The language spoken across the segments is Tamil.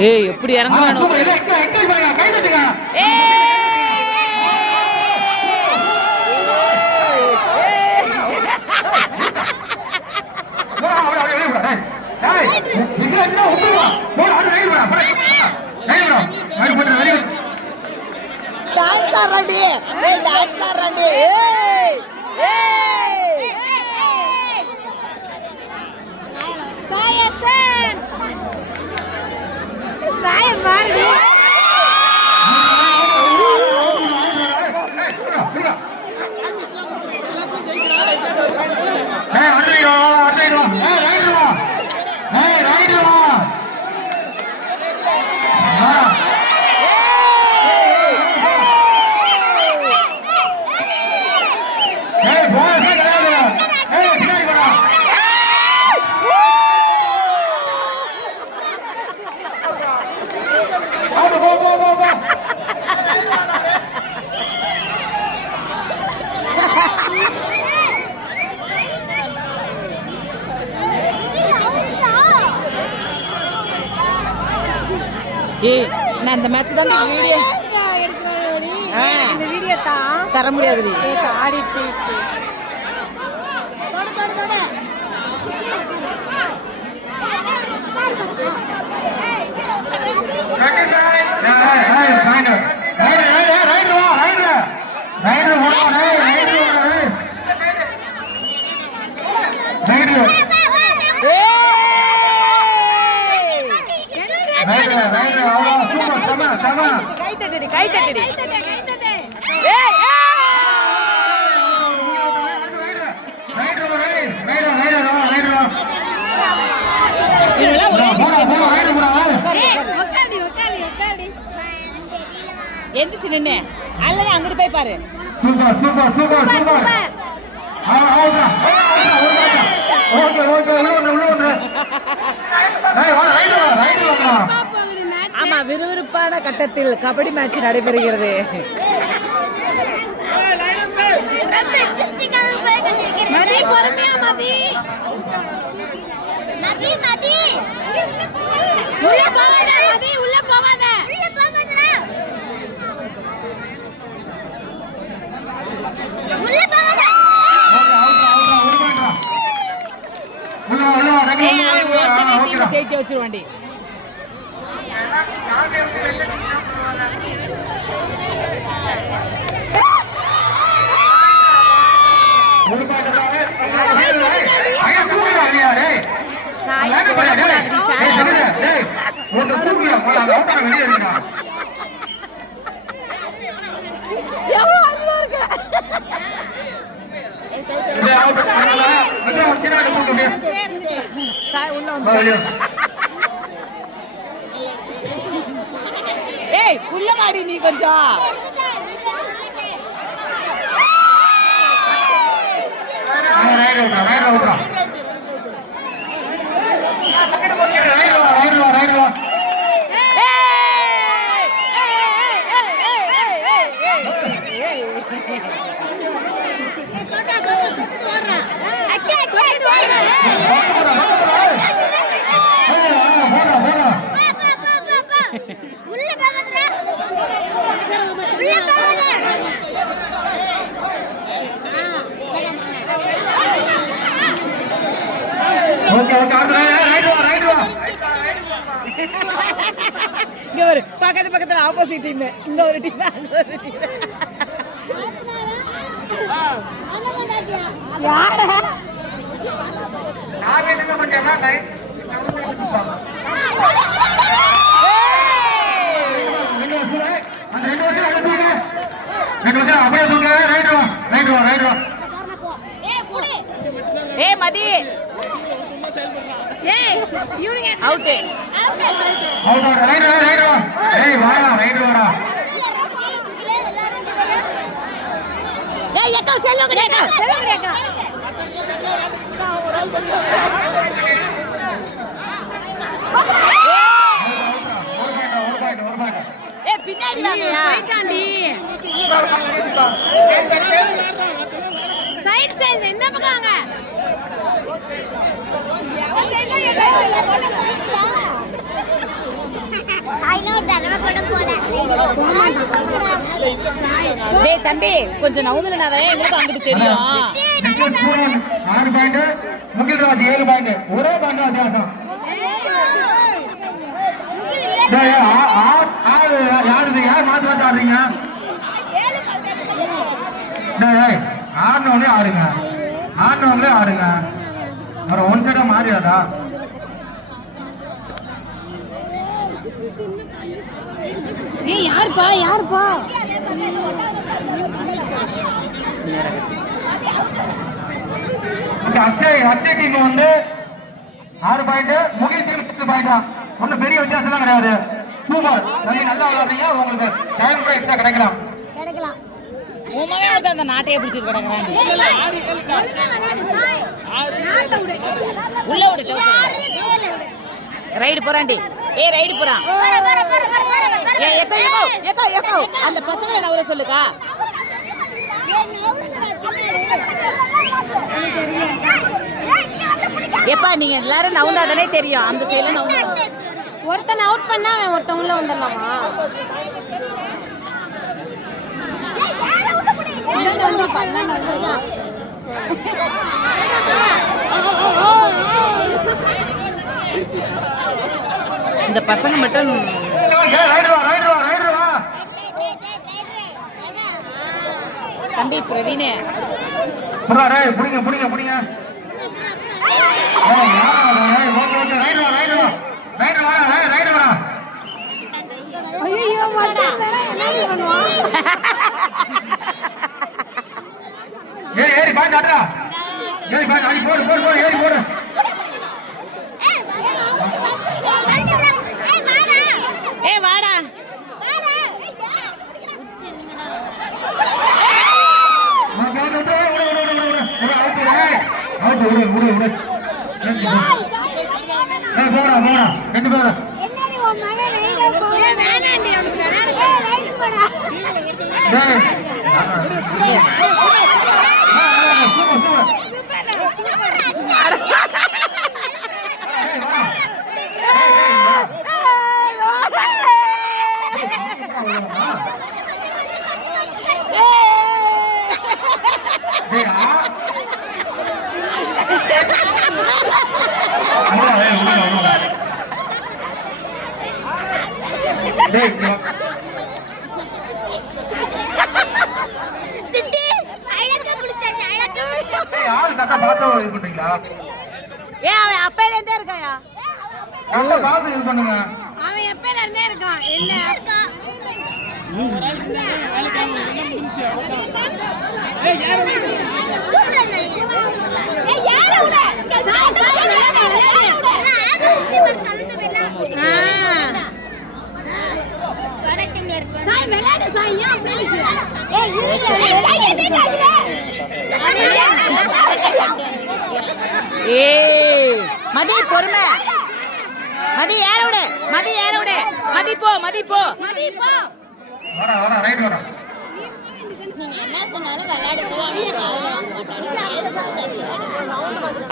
ஏய் எப்படி இறங்குறானோ டான்ஸ் ஆடுறாடி டான்ஸ் ஆடுறாடி ஏய் நான் இந்த மேட்ச் தான் வீடியோ இந்த வீடியோ தான் தர முடியாதுடி ஆடி ப்ளீஸ் கை தட்டி எந்திரிச்சு நின்னு அல்லது அங்கிட்டு போய் பாரு ஆமா விறுவிறுப்பான கட்டத்தில் கபடி மேட்ச் நடைபெறுகிறது ஜெயிக்க வச்சிருவாண்டி ஏய் உள்ள மாடி நீ கொஞ்சம் இங்க ஒரு பக்கத்துல ஆப்போசிட் டீம் இந்த ஒரு டீம் அங்க ஒரு டீம் யார நான் என்ன பண்றேன்னா ஏ மதி ஏய் யூனிங்க அவுட் அவுட் ரைட் ஏய் வாடா ரைட் வாடா ஏய் ஏக்கா செல்லுங்க ஏக்கா ஏ பின்னாடி வாங்கயா போய்ட்டாண்டி சைடு இந்த பக்கம் வாங்க டேய் தம்பி கொஞ்சம் நவுந்துனாதான் எங்களுக்கு அங்கிட்டு தெரியும். 6 பாயிண்ட், முகில்ராஜ் 7 பாயிண்ட். ஒரே பாயிண்ட் வித்தியாசம். யார் மாத்தி மாத்தி ஆடுறீங்க? ஆடினவங்களே ஆடுங்க, ஆடினவங்களே ஆடுங்க. அப்புறம் ஒன் சைடா மாறியாதா? ஏய் யாருப்பா யாருப்பா? அக்ஷய் டீம் வந்து 6 பாயிண்ட், முகில் டீம் 6 பாயிண்ட். ஒன்னும் பெரிய வித்தியாசம் கிடையாது. சூப்பர், நல்லா விளையாடுறீங்க. உங்களுக்கு டைம் பிரைஸ் தான் கிடைக்கலாம். உமாவே அந்த நாட்டையே பிடிச்சிட்டு கிடக்குறாங்க. உள்ள விடு ரைடு போறாண்டி. ஏய் ரைடு போறான். அந்த பசங்க நவர சொல்லுக்கா. எப்பா நீங்க எல்லாரும் நவுந்தாதானே தெரியும். அந்த சைடுல நவுந்தா ஒருத்தன் அவுட் பண்ணா அவன் ஒருத்தன் உள்ள வந்துடலாமா? இந்த பசங்க மட்டும் தம்பி பிரவீனே புடிங்க புடிங்க புடிங்க. ஏறி பாயிண்ட் ஆடுறா. ஏறி பாயிண்ட் அடி போடு போடு போடு. ஏறி போடு. ஏய் வாடா. அவன் அப்பையில இருந்தே இருக்காயா? அவன் எப்பையில இருந்தே இருக்கான். என்ன மதி பொறுமை. மதி ஏற விடு. மதி ஏற விடு. மதி போ. மதி போ.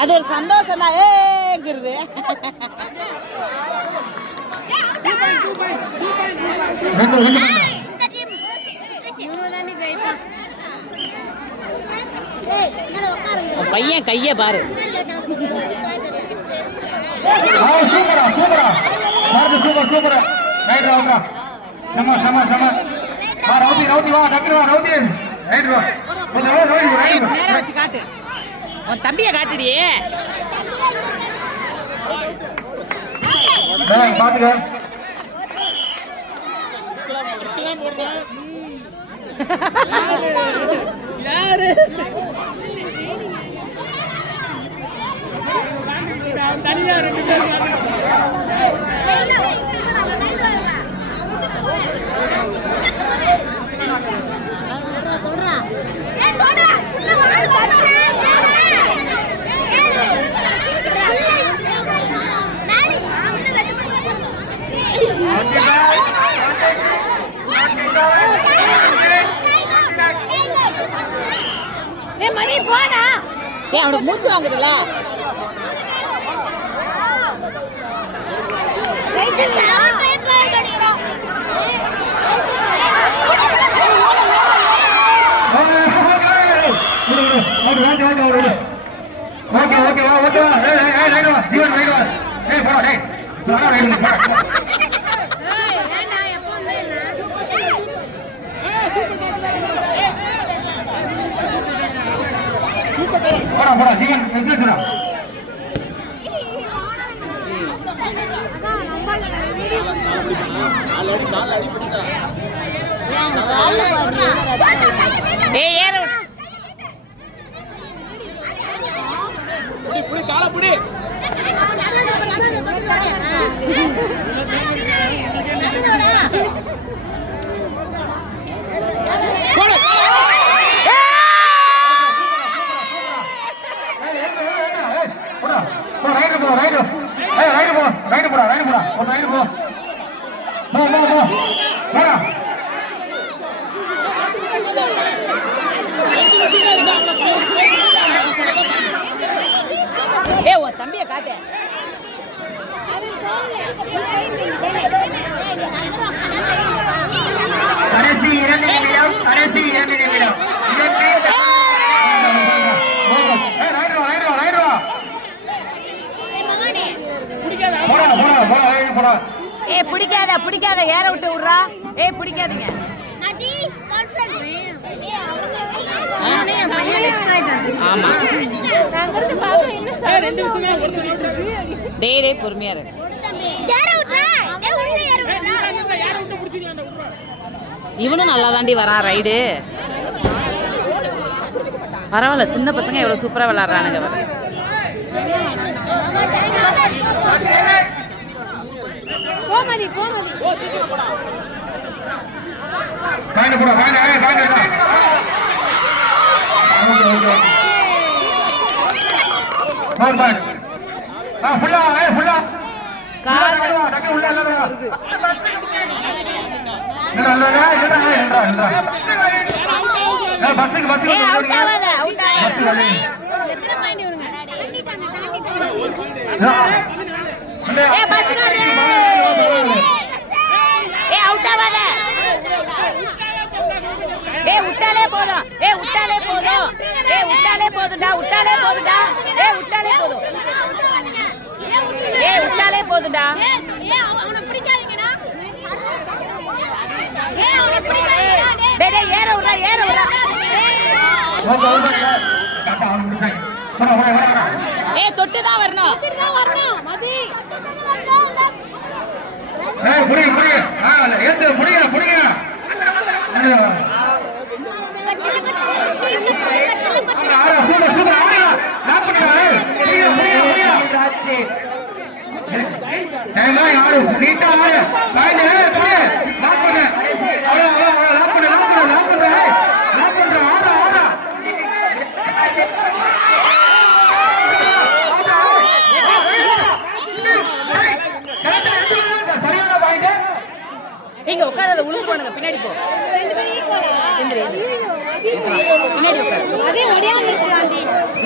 அது ஒரு சந்தோஷம் தான். ஏங்கிறது பையன் கைய பாரு. வச்சு காட்டு. உன் தம்பிய காட்டுடி. யாரு தனியா 2 பேர் மணி போனா அவனுக்கு மூச்சு வாங்குதுல. ஏய் ஏற விடு. ஏய் உன் தம்பியை காட்டு. கடைசி 2 நிமிடம். ஏய் பிடிக்காத ஏற விட்டு விடுறா. ஏய் பிடிக்காதீங்க. ஆமா டேய் பொறுமையா இரு. இவனும் நல்லா தாண்டி வரான் ரைடு. பரவாயில்ல, சின்ன பசங்க எவ்வளவு சூப்பரா விளையாடுறானுங்க. போதுடா. ஏற விடுறா. ஏய் தொட்டுதான் வரணும். இங்க உட்காராத, உழுந்து போனுங்க. பின்னாடி போ. பின்னாடி உட்காரு.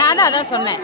நான் தான் அதான் சொன்னேன்.